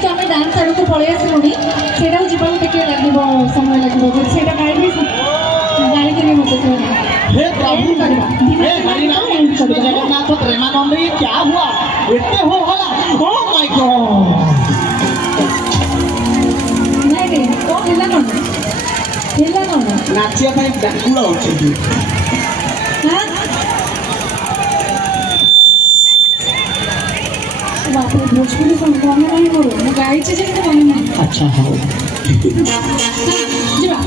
ଯେହେତୁ ଆମେ ଡାନ୍ସ ଆଡ଼କୁ ପଳେଇ ଆସିଲୁଣି ସେଇଟାକୁ ଯିବାକୁ ଟିକେ ଲାଗିବ ସମୟ ଲାଗିବ ଯଦି ସେଇଟା ଗାଇବି ଜାଣିଥିବେ ମୋତେ ସେମାନେ हे प्रभु हे हरिनाम कृष्ण जगन्नाथ प्रेमानंद ये क्या हुआ इतने हो होला ओह माय गॉड नहीं कौन हिला कौन नाचिया ପାଇଁ ଡାକୁଳା ହଉଛନ୍ତି हाँ बाप रे भोजपुरी सॉन्ग गाना नहीं करो मैं गाइछे जे तो गाना नहीं अच्छा हां जीवा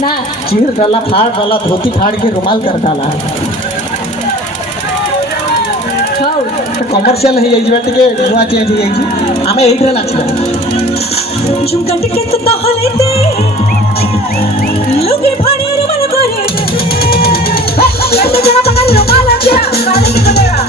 ना चीर डाला फाड़ डाला धोती फाड़ के रुमाल कर डाला कमर्शियल हो जाइए टे नुआ चेंज हो जाइए आम ये नाचबा झुमका टिके तो तहले दे लुगी फाड़ी रुमाल करे दे जरा पकड़ रुमाल क्या काले की बनेगा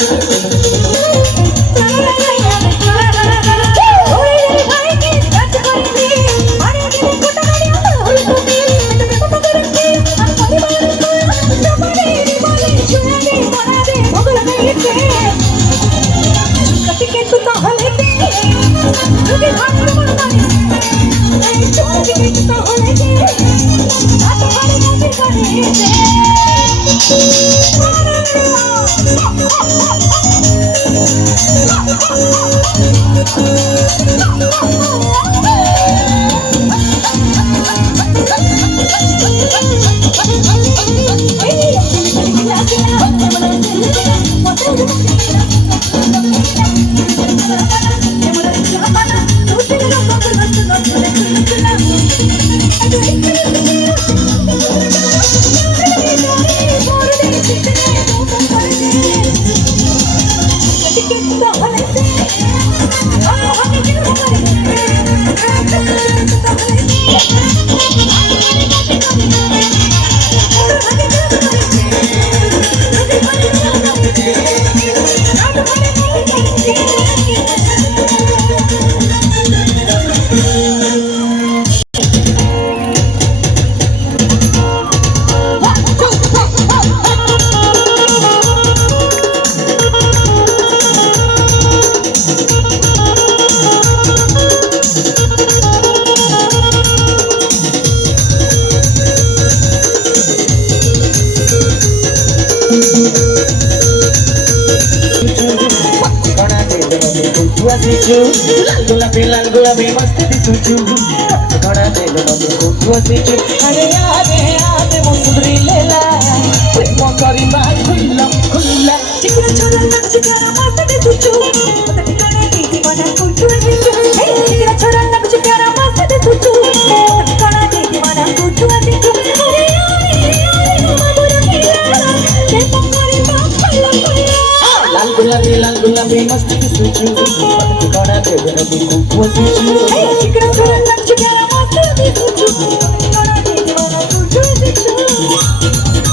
लाल गुलाबी मस्त दिसुचु घड़ा दे लो को तुझे अरे याद मुंद्री लेला प्रेम करी बा खुल्ला खुल्ला चिकना छोरा लग चिकना मस्त दिसुचु मत ठिकाने की दीवाना कुचु चिकना छोरा लग चिकना मस्त दिसुचु मत ठिकाने की दीवाना कुचु भी मस्त सुचू ठिकाना देव नदी खूब वसीचू चिकन छोरा लंच करा मस्त दी सुचू ठिकाना देव नदी खूब वसीचू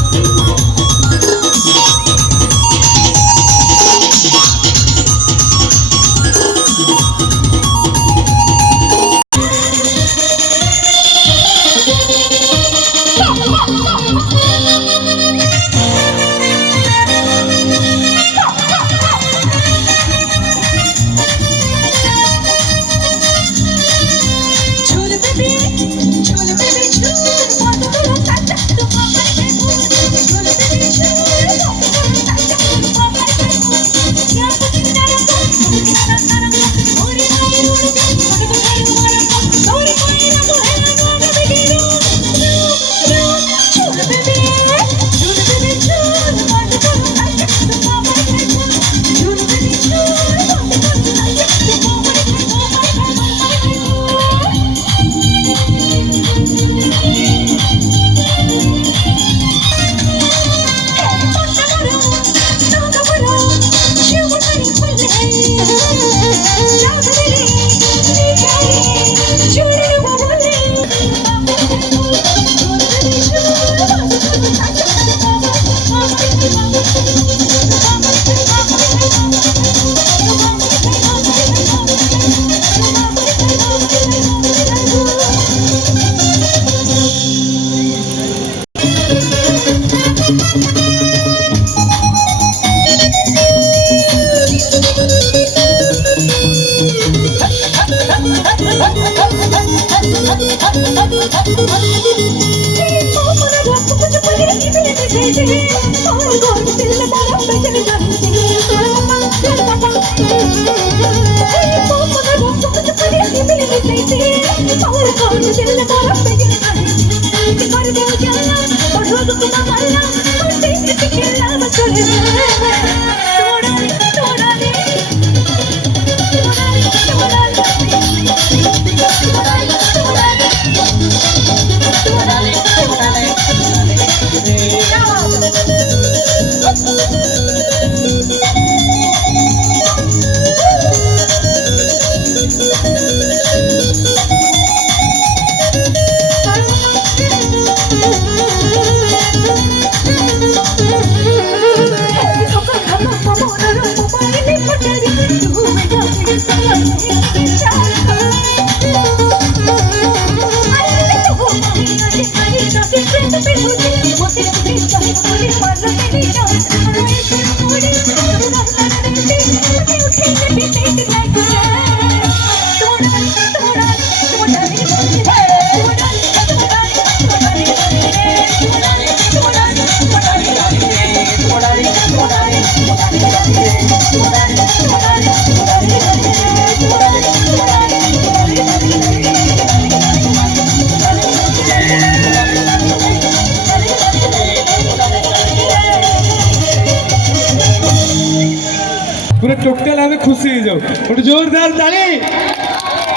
पूरा टोटल हमें खुशी हो जाओ और जोरदार ताली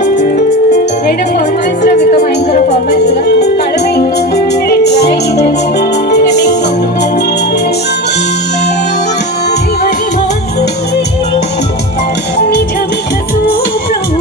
एटा फॉर्मलाइज ला गीत भयंकर फॉर्मलाइज ला काळे भाई ट्राय मीठा मीठा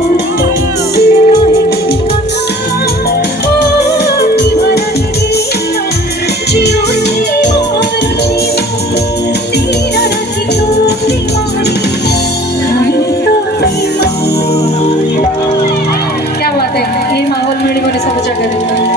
क्या बात है ये माहौल मिली बने सब जगह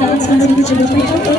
নাচ নাচে কিছু ব্যাপার